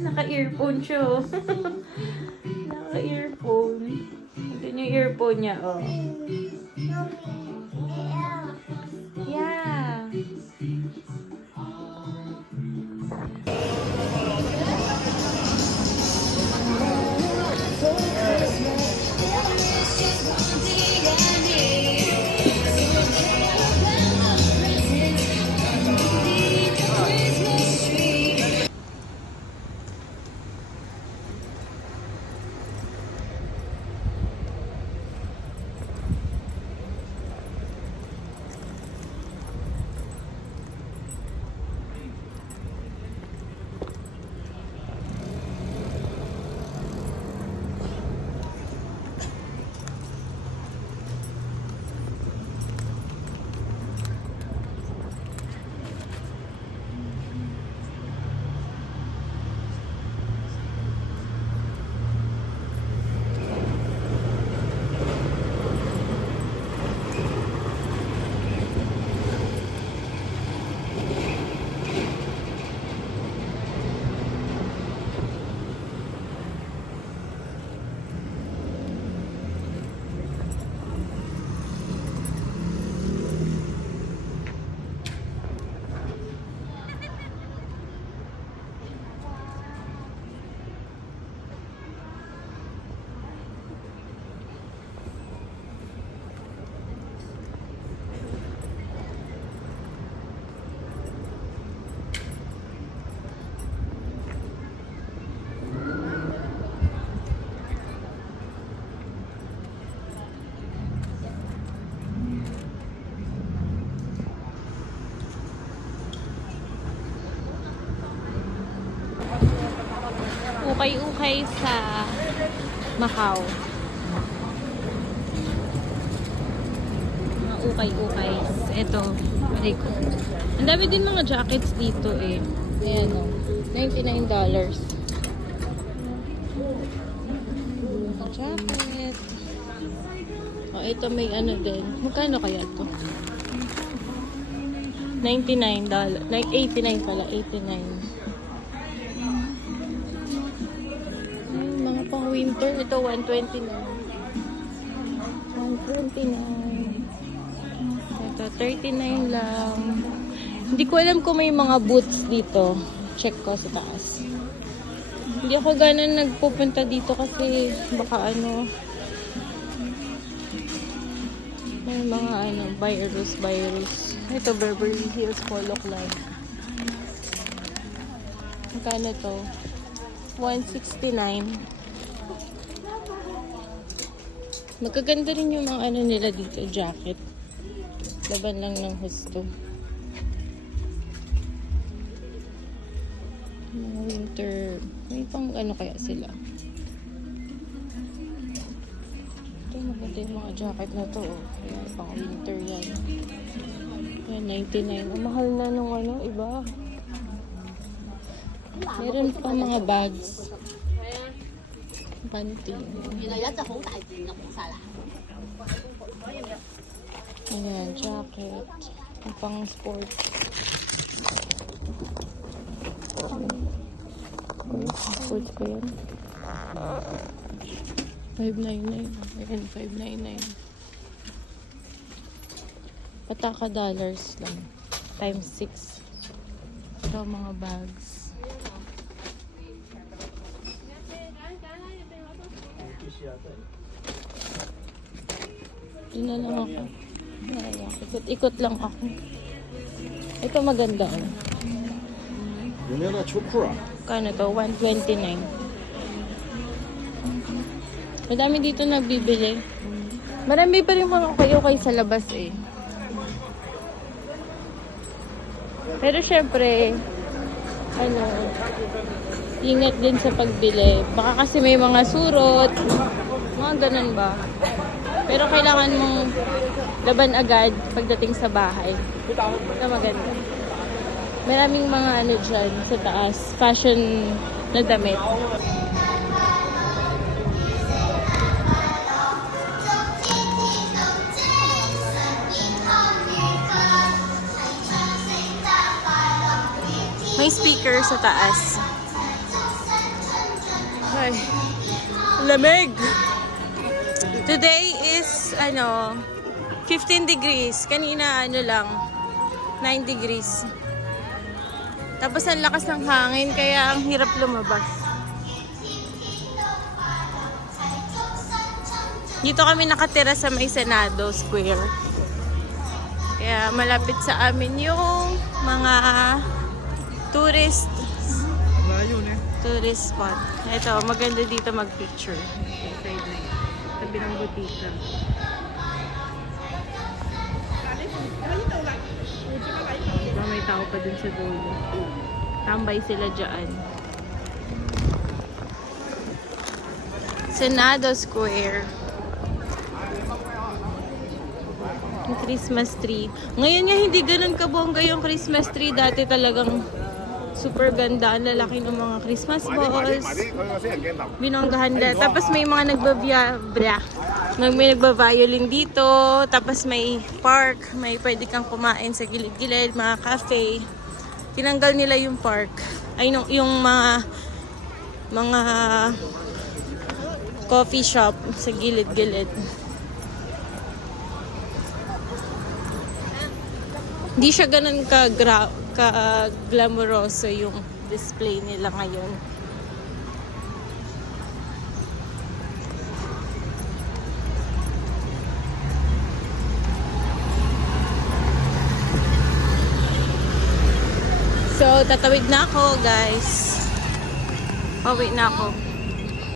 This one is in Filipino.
naka-earphone siya. Oh. Naka-earphone. Ito yung earphone niya, oh. Yeah. Ukay-ukay sa Macau. Mga ukay-ukay. Ito. Like, ang dami din mga jackets dito eh. Ayan o. $99. Jacket. O, ito may ano din. Magkano kaya to? $99. Like, 89 pala. 89. Winter, ito 129. 129. Ito 39 lang. Hindi ko alam kung may mga boots dito. Check ko sa taas. Hindi ako ganun nagpupunta dito kasi baka ano may mga ano virus. Ito Beverly Hills Polo Club. Magkano to? 169. Magaganda rin yung mga ano nila dito, jacket. Laban lang ng husto. Mga winter. May pang ano kaya sila. Ito maganda yung mga jacket na to. Oh. Ayan, pang winter yan. Ayan, 99. Ang mahal na nung ano, iba. Meron pa mga bags. Panty. Ayan, jacket. Ang pang sports. Sports pa yan. 599. Ayan, 599. Pataka dollars lang. Times 6. Ito mga bags. Yun na lang ako. Ikot lang ako. Ito maganda oh. Kano to? 129. Madami dito nagbibili. Marami pa rin mga okay sa labas eh. Pero syempre, ano, ingat din sa pagbili. Baka kasi may mga surot. Mga ganun ba? Pero kailangan mong laban agad pagdating sa bahay. Ito maganda. Maraming mga ano dyan sa taas. Fashion na damit. May speaker sa taas. Ay, lamig. Today is, 15 degrees. Kanina, lang, 9 degrees. Tapos ang lakas ng hangin, kaya ang hirap lumabas. Dito kami nakatira sa may Senado Square. Kaya malapit sa amin yung mga tourist spot. Ito, maganda dito mag-picture. Side na yun. Tabi ng butika. Diba may tao pa dun sa dulo. Tambay sila dyan. Senado Square. Yung Christmas tree. Ngayon nga hindi ganun kabongga yung Christmas tree. Dati talagang super ganda. Ang lalaki ng mga Christmas balls. Binonggahan na. Tapos may mga may nagba-violin dito. Tapos may park. May pwede kang kumain sa gilid-gilid. Mga cafe. Tinanggal nila yung park. Ay, yung mga coffee shop sa gilid-gilid. Hindi siya ganun ka-glamoroso yung display nila ngayon. So, tatawid na ako, guys. Pauwi na ako.